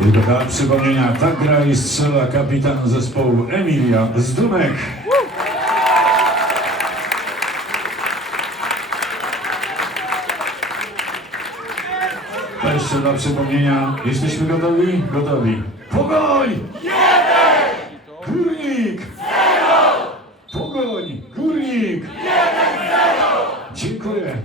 I dla przypomnienia, tak gra i strzela kapitan zespołu Emilia Zdumek. Jeszcze dla przypomnienia, jesteśmy gotowi? Gotowi. Pogoń! Jeden! Górnik! Zero! Pogoń! Górnik! Jeden! Zero! Dziękuję.